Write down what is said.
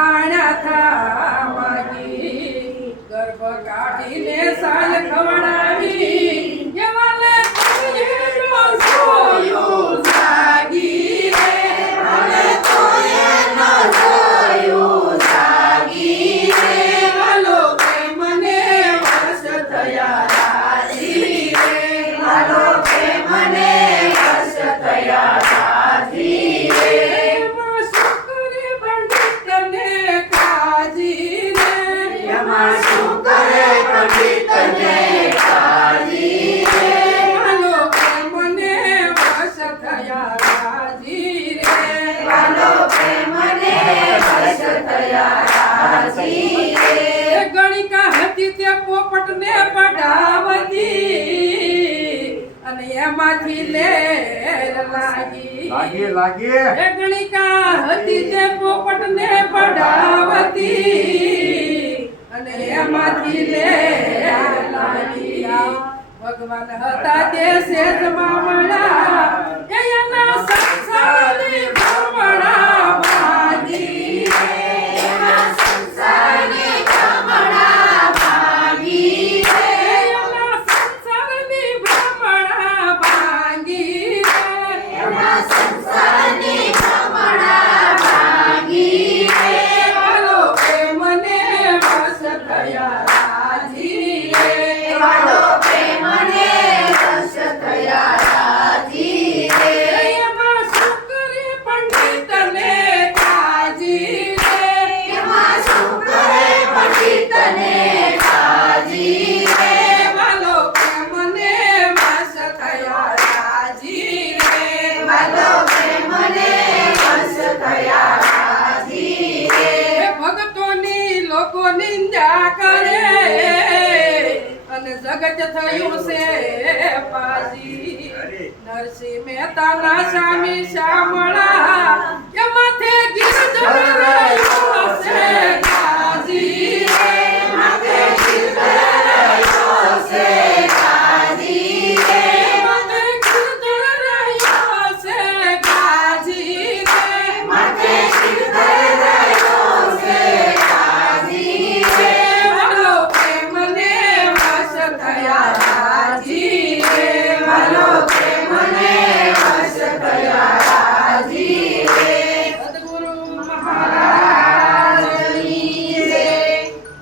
વાણા થા ગર્ભ કાઢીને સાલ ખવડા માંથી લેર લાગી. લાગી લાગી. હતી તે પોપટ ને પડાવતી અને એમાંથી લેર લાગી ભગવાન હતા તે શેષમાં જગત થયું છે પાજી નરસિંહ મહેતાના સ્વામી શ્યામળા કે માથે ગીર